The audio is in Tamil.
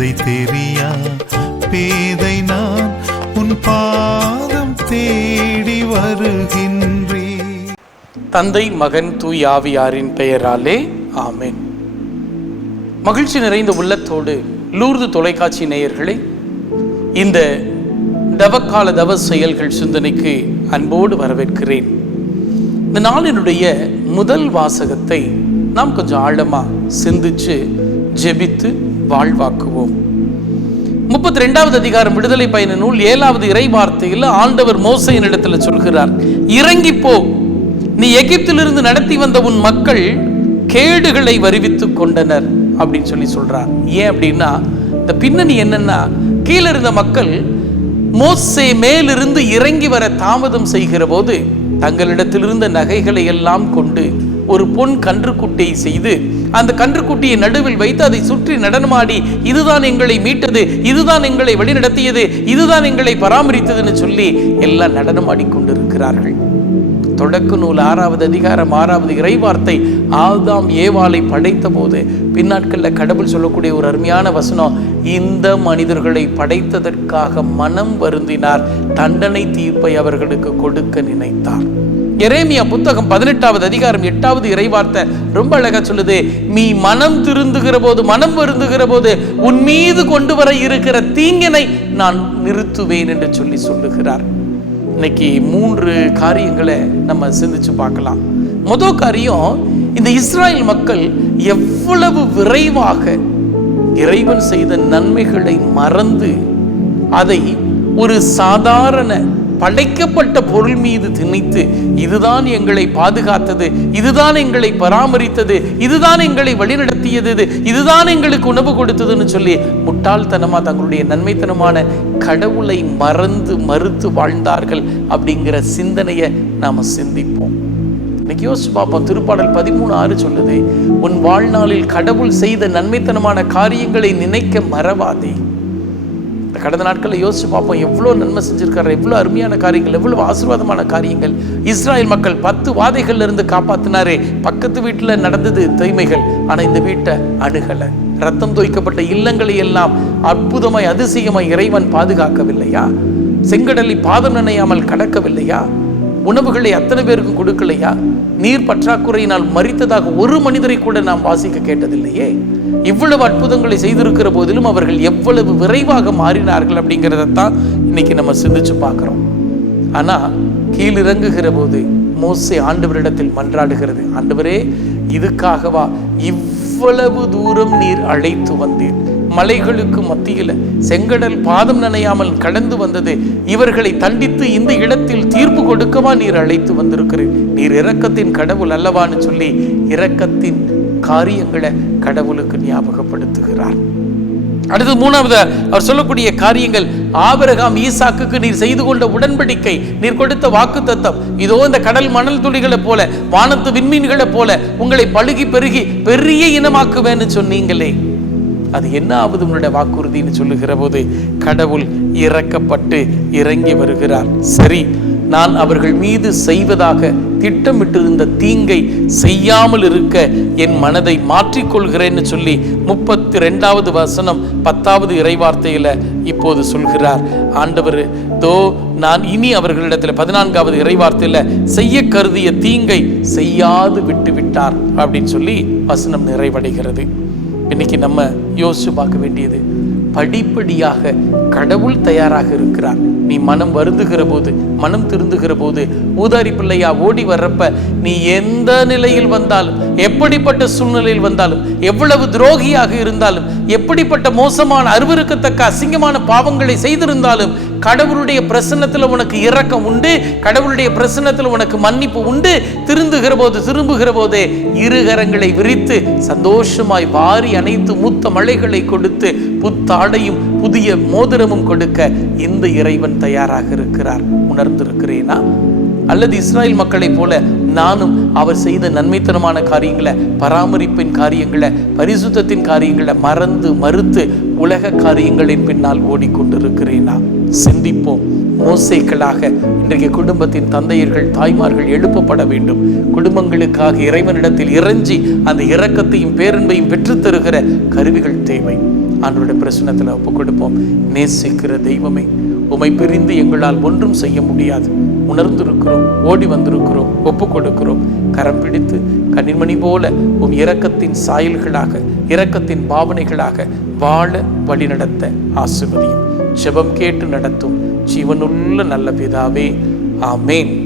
பேதை தெரியா? பேதை நான் உன் பாதம் தேடி வருகின்றே தந்தை மகன் தூய் ஆவியாரின் பெயராலே ஆமேன். மகிழ்ச்சி நிறைந்த உள்ளத்தோடு லூர்து தொலைக்காட்சி நேயர்களை இந்த தவக்கால தவ செயல்கள் சிந்தனைக்கு அன்போடு வரவேற்கிறேன். இந்த நாளினுடைய முதல் வாசகத்தை நாம் கொஞ்சம் ஆழமாக சிந்திச்சு ஜெபித்து வாழ்வாக்குவோம். முப்பத்தி ரெண்டாவது அதிகாரம் விடுதலை பயண நூல் ஏழாவது இறை வார்த்தையில் ஆண்டவர் மோசையின் இடத்துல சொல்கிறார் இறங்கி போ நீ எகிப்திலிருந்து நடத்தி வந்த உன் மக்கள் கேடுகளை வருவித்து கொண்டனர். அப்படின்னு சொல்லி சொல்றார். ஏன் அப்படின்னா இந்த பின்னணி என்னன்னா கீழே இருந்த மக்கள் மோசே மேலிருந்து இறங்கி வர தாமதம் செய்கிற போது தங்களிடத்திலிருந்த நகைகளை எல்லாம் கொண்டு ஒரு பொன் கன்றுக்குட்டியை செய்து அந்த கன்றுக்குட்டியை நடுவில் வைத்து அதை சுற்றி நடனமாடி இதுதான் எங்களை மீட்டது இதுதான் எங்களை வழிநடத்தியது இதுதான் எங்களை பராமரித்ததுன்னு சொல்லி எல்லாம் நடனமாடி கொண்டிருக்கிறார்கள் தொடக்க நூல் ஆறாவது அதிகாரம் ஆறாவது இறைவார்த்தை ஆதாம் ஏவாளை படைத்த போது பின்னாட்களில் கடவுள் சொல்லக்கூடிய ஒரு அருமையான வசனம் இந்த மனிதர்களை படைத்ததற்காக மனம் வருந்தினார் தண்டனை தீர்ப்பை அவர்களுக்கு கொடுக்க நினைத்தார். எரேமியா புத்தகம் பதினெட்டாவது அதிகாரம் எட்டாவது இறைவார்த்தை ரொம்ப அழகா சொல்லுது. நீ மனம் திருந்துகிற போது மனம் வருந்துகிற போது உன் மீது கொண்டு வர இருக்கிற தீங்கினை நான் நிறுத்துவேன் என்று சொல்லி சொல்லுகிறார். இன்னைக்கு மூன்று காரியங்களை நம்ம சிந்திச்சு பார்க்கலாம். முதல் காரியம் இந்த இஸ்ராயல் மக்கள் எவ்வளவு விரைவாக இறைவன் செய்த நன்மைகளை மறந்து அதை ஒரு சாதாரண படைக்கப்பட்ட பொருள் மீது திணித்து இதுதான் எங்களை பாதுகாத்தது இதுதான் எங்களை பராமரித்தது இதுதான் எங்களை வழிநடத்தியது இதுதான் எங்களுக்கு உணவு கொடுத்ததுன்னு சொல்லி முட்டாள்தனமா தங்களுடைய நன்மைத்தனமான கடவுளை மறந்து மறுத்து வாழ்ந்தார்கள் அப்படிங்கிற சிந்தனையை நாம் சிந்திப்போம். இன்னைக்கு யோசிச்சு பார்ப்போம். திருப்பாடல் பதிமூணு ஆறு சொல்லுது உன் வாழ்நாளில் கடவுள் செய்த நன்மைத்தனமான காரியங்களை நினைக்க மறவாதே. கடந்த நாட்களில் யோசிச்சு பார்ப்போம் எவ்வளோ நன்மை செஞ்சுருக்காரு எவ்வளோ அருமையான காரியங்கள் எவ்வளோ ஆசீர்வாதமான காரியங்கள். இஸ்ராயல் மக்கள் பத்து வாதைகள்ல இருந்து காப்பாத்தினாரே. பக்கத்து வீட்டில் நடந்தது தீமைகள் ஆனால் இந்த வீட்டை அணுகலை. ரத்தம் தோய்க்கப்பட்ட இல்லங்களை எல்லாம் அற்புதமாய் அதிசயமாய் இறைவன் பாதுகாக்கவில்லையா? செங்கடலை பாதம் நனையாமல் கடக்கவில்லையா? உணவுகளை அத்தனை பேருக்கும் கொடுக்கலையா? நீர் பற்றாக்குறையினால் மறித்ததாக ஒரு மனிதரை கூட நாம் வாசிக்க கேட்டதில்லையே. இவ்வளவு அற்புதங்களை செய்திருக்கிற போதிலும் அவர்கள் எவ்வளவு விரைவாக மாறினார்கள் அப்படிங்கிறதத்தான் இன்னைக்கு நம்ம சிந்திச்சு பார்க்குறோம். ஆனால் கீழிறங்குகிற போது மோசை ஆண்டவரிடத்தில் மன்றாடுகிறது. ஆண்டவரே இதுக்காகவா இவ்வளவு தூரம் நீர் அழைத்து வந்தீர்? மலைகளுக்கு மத்தியில் செங்கடல் பாதம் நனையாமல் கடந்து வந்தது இவர்களை தண்டித்து இந்த இடத்தில் தீர்ப்பு கொடுக்கவா நீர் அழைத்து வந்திருக்கிறீர்? நீர் இரக்கத்தின் கடவுள் அல்லவான்னு சொல்லி இரக்கத்தின் காரியங்களை கடவுளுக்கு ஞாபகப்படுத்துகிறார். அடுத்து மூணாவது அவர் சொல்லக்கூடிய காரியங்கள் ஆபரகாம் ஈசாக்குக்கு நீர் செய்து கொண்ட உடன்படிக்கை நீர் கொடுத்த வாக்கு தத்தம் இதோ இந்த கடல் மணல் துளிகளைப் போல வானத்து விண்மீன்களைப் போல உங்களை பழுகி பெருகி பெரிய இனமாக்குவேன்னு சொன்னீங்களே. அது என்ன ஆகுது உன்னுடைய வாக்குறுதின்னு சொல்லுகிற போது கடவுள் இறக்கப்பட்டு இறங்கி வருகிறார். சரி நான் அவர்கள் மீது செய்வதாக திட்டமிட்டிருந்த தீங்கை செய்யாமல் இருக்க என் மனதை மாற்றிக்கொள்கிறேன்னு சொல்லி முப்பத்தி ரெண்டாவது வசனம் பத்தாவது இறைவார்த்தையில இப்போது சொல்கிறார். ஆண்டவர் தோ நான் இனி அவர்களிடத்தில் பதினான்காவது இறைவார்த்தையில செய்ய கருதிய தீங்கை செய்யாது விட்டு விட்டார் அப்படின்னு சொல்லி வசனம் நிறைவடைகிறது. இன்னைக்கு நம்ம யோசிச்சு பார்க்க வேண்டியது படிப்படியாக கடவுள் தயாராக இருக்கிறார். நீ மனம் வருந்துகிற போது மனம் திருந்துகிற போது ஊதாரி பிள்ளையா ஓடி வர்றப்ப நீ எந்த நிலையில் வந்தாலும் எப்படிப்பட்ட சூழ்நிலையில் வந்தாலும் எவ்வளவு துரோகியாக இருந்தாலும் எப்படிப்பட்ட மோசமான அருவருக்கத்தக்க அசிங்கமான பாவங்களை செய்திருந்தாலும் கடவுளுடைய பிரசன்னத்தில் உனக்கு இரக்கம் உண்டு கடவுளுடைய பிரசன்னத்தில் உனக்கு மன்னிப்பு உண்டு. திருந்துகிற போது திரும்புகிற போது இருகரங்களை விரித்து சந்தோஷமாய் வாரி அனைத்து மூத்த மழைகளை கொடுத்து புத்தாடையும் புதிய மோதிரமும் கொடுக்க இந்த இறைவன் தயாராக இருக்கிறார். உணர்ந்திருக்கிறேனா? அல்லது இஸ்ராயல் மக்களைப் போல நானும் அவர் செய்த நன்மைத்தனமான காரியங்களை பராமரிப்பின் காரியங்களை பரிசுத்தத்தின் காரியங்களை மறந்து மறுத்து உலக காரியங்களின் பின்னால் ஓடிக்கொண்டிருக்கிறேனா? சிந்திப்போம். மோசைக்களாக இன்றைக்கு குடும்பத்தின் தந்தையர்கள் தாய்மார்கள் எழுப்பப்பட வேண்டும். குடும்பங்களுக்காக இறைவனிடத்தில் இறைஞ்சி அந்த இரக்கத்தையும் பேரன்பையும் பெற்றுத்தருகிற கருவிகள் தேவை. ஆண்டோட பிரசனத்தில் ஒப்புக் கொடுப்போம் நேசிக்கிற தெய்வமே உமை பிரிந்து எங்களால் ஒன்றும் செய்ய முடியாது. உணர்ந்திருக்கிறோம் ஓடி வந்திருக்கிறோம் ஒப்பு கொடுக்கிறோம். கரம் பிடித்து கன்னிமணி போல உம் இரக்கத்தின் சாயல்களாக இரக்கத்தின் பாவனைகளாக வாழ வழிநடத்த ஆசிர்வதியும். ஜெபம் கேட்டு நடத்தும். ஜீவனுள்ள நல்ல பிதாவே ஆமேன்.